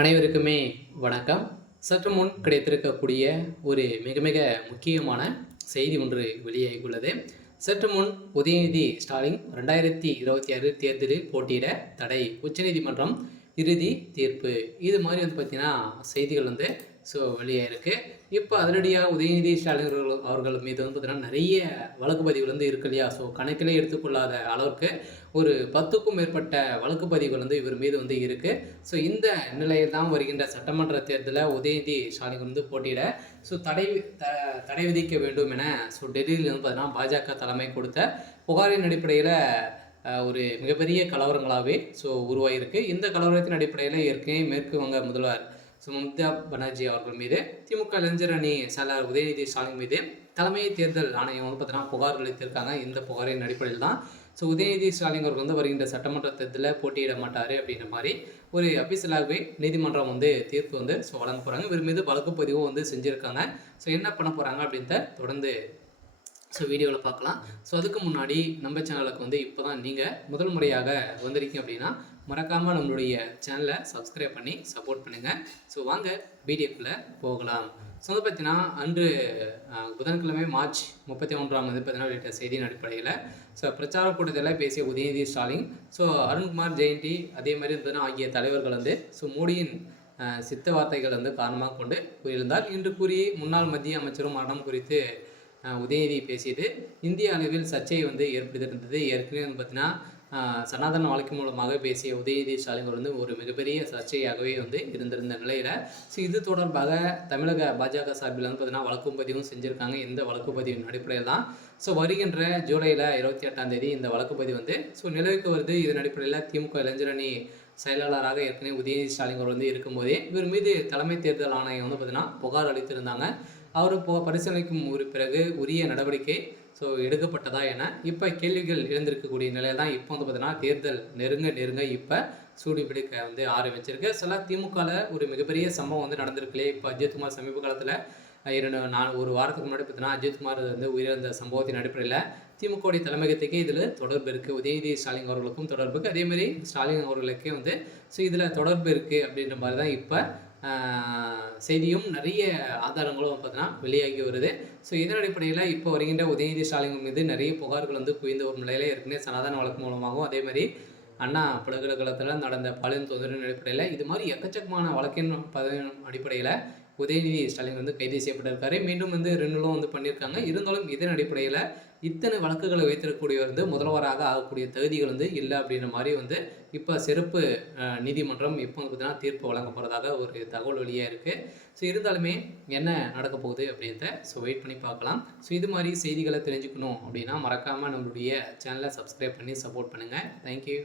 அனைவருக்குமே வணக்கம். சற்று முன் கிடைத்திருக்கக்கூடிய ஒரு மிக மிக முக்கியமான செய்தி ஒன்று வெளியாகியுள்ளது. சற்று முன் உதயநிதி ஸ்டாலின் 2026 தேர்தலில் போட்டியிட தடை, உச்சநீதிமன்றம் இறுதி தீர்ப்பு. இது மாதிரி பார்த்தீங்கன்னா செய்திகள் வெளியாயிருக்கு. இப்போ அதிரடியாக உதயநிதி ஸ்டாலின் அவர்கள் மீது பார்த்தீங்கன்னா நிறைய வழக்கு பதிவுகள் இருக்கு இல்லையா? கணக்கிலே எடுத்துக்கொள்ளாத அளவுக்கு ஒரு 10க்கும் மேற்பட்ட வழக்கு பதிவுகள் இவர் மீது இருக்கு. இந்த நிலையில் தான் வருகின்ற சட்டமன்ற தேர்தலில் உதயநிதி ஸ்டாலின் போட்டியிட தடை விதிக்க வேண்டும் என டெல்லியில் பார்த்தீங்கன்னா பாஜக தலைமை கொடுத்த புகாரின் அடிப்படையில் ஒரு மிகப்பெரிய கலவரங்களாகவே உருவாகியிருக்கு. இந்த கலவரத்தின் அடிப்படையில் ஏற்கனவே மேற்கு வங்க முதல்வர் மம்தா பானர்ஜி அவர்கள் மீது திமுக இளைஞர் அணி செயலாளர் உதயநிதி ஸ்டாலின் மீது தலைமை தேர்தல் ஆணையம் பார்த்தீங்கன்னா புகார் அளித்திருக்காங்க. இந்த புகாரின் அடிப்படையில் தான் உதயநிதி ஸ்டாலின் அவர்கள் வருகின்ற சட்டமன்ற தேர்தலில் போட்டியிட மாட்டார் அப்படின்ற மாதிரி ஒரு அபிஷியலாகவே நீதிமன்றம் தீர்ப்பு வழங்க போகிறாங்க. இவர் மீது வழக்கு பதிவும் செஞ்சுருக்காங்க. என்ன பண்ண போகிறாங்க அப்படின்றத தொடர்ந்து வீடியோவில் பார்க்கலாம். அதுக்கு முன்னாடி நம்ம சேனலுக்கு இப்போ தான் நீங்கள் முதல் முறையாக வந்திருக்கீங்க அப்படின்னா மறக்காமல் நம்மளுடைய சேனலை சப்ஸ்கிரைப் பண்ணி சப்போர்ட் பண்ணுங்கள். வாங்க வீடியோக்குள்ளே போகலாம். பார்த்தீங்கன்னா அன்று புதன்கிழமை மார்ச் 31ஆம் பார்த்தீங்கன்னா செய்தியின் அடிப்படையில் பிரச்சார கூட்டத்தில் பேசிய உதயநிதி ஸ்டாலின் அருண்குமார் ஜெயந்தி அதே மாதிரி பார்த்தீங்கன்னா ஆகிய தலைவர்கள் மோடியின் சித்த வார்த்தைகள் காரணமாக கொண்டு கூறியிருந்தார் என்று கூறி முன்னாள் மத்திய அமைச்சரும் மரணம் குறித்து உதயநிதி பேசியது இந்திய அளவில் சர்ச்சையை ஏற்படுத்தியிருந்தது. ஏற்கனவே பார்த்தீங்கன்னா சனாதன வழக்கு மூலமாக பேசிய உதயநிதி ஸ்டாலின் ஒரு மிகப்பெரிய சர்ச்சையாகவே இருந்திருந்த நிலையில் இது தொடர்பாக தமிழக பாஜக சார்பில் பார்த்தீங்கன்னா வழக்கு பதிவும் செஞ்சுருக்காங்க. இந்த வழக்கு பதிவின் அடிப்படையில் தான் வருகின்ற ஜூலையில் 28ஆம் தேதி இந்த வழக்கு பதிவு நிலவுக்கு வருது. இதன் அடிப்படையில் திமுக இளைஞர் அணி செயலாளராக ஏற்கனவே உதயநிதி ஸ்டாலின் அவர் இருக்கும்போதே இவர் மீது தலைமை தேர்தல் ஆணையம் பார்த்தீங்கன்னா புகார் அளித்திருந்தாங்க. அவர் பரிசீலனைக்கும் பிறகு உரிய நடவடிக்கை எடுக்கப்பட்டதா என இப்போ கேள்விகள் எழுந்திருக்கக்கூடிய நிலையில் தான் இப்போ பார்த்தீங்கன்னா தேர்தல் நெருங்க இப்போ சூடு பிடிக்க ஆரம்பிச்சிருக்கு. சில திமுகவில் ஒரு மிகப்பெரிய சம்பவம் நடந்திருக்குல்லையே. இப்போ அஜித்குமார் சமீப காலத்தில் ஒரு வாரத்துக்கு முன்னாடி பார்த்தீங்கன்னா அஜித்குமார் உயிரிழந்த சம்பவத்தின் அடிப்படையில் திமுகவுடைய தலைமையகத்துக்கே இதில் தொடர்பு இருக்குது. உதயநிதி ஸ்டாலின் அவர்களுக்கும் தொடர்பு இருக்குது. அதேமாதிரி ஸ்டாலின் அவர்களுக்கே இதில் தொடர்பு இருக்குது அப்படின்ற மாதிரி தான் இப்போ செய்தியும் நிறைய ஆதாரங்களும் பார்த்தீங்கன்னா வெளியாகி வருது. இதன் அடிப்படையில் இப்போ வருகின்ற உதயநிதி ஸ்டாலின் மீது நிறைய புகார்கள் குவிந்த ஒரு நிலையில் ஏற்கனவே சனாதன வழக்கு மூலமாகவும் அதேமாதிரி அண்ணா பல்கலைக்கழகத்தில் நடந்த பாலியல் தொந்தரவின் அடிப்படையில் இது மாதிரி எக்கச்சக்கமான வழக்கின் அடிப்படையில் உதயநிதி ஸ்டாலின் கைது செய்யப்பட்டிருக்காரு. மீண்டும் ரெண்டுலும் பண்ணியிருக்காங்க. இருந்தாலும் இதன் அடிப்படையில் இத்தனை வழக்குகளை வைத்திருக்கக்கூடிய முதல்வராக ஆகக்கூடிய தகுதிகள் இல்லை அப்படின்ற மாதிரி இப்போ சிறப்பு நீதிமன்றம் இப்போ பார்த்தீங்கன்னா தீர்ப்பு வழங்க போகிறதாக ஒரு தகவல் வெளியாக இருக்குது. இருந்தாலுமே என்ன நடக்க போகுது அப்படின்றத வெயிட் பண்ணி பார்க்கலாம். இது மாதிரி செய்திகளை தெரிஞ்சுக்கணும் அப்படின்னா மறக்காமல் நம்மளுடைய சேனலை சப்ஸ்கிரைப் பண்ணி சப்போர்ட் பண்ணுங்கள். தேங்க்யூ.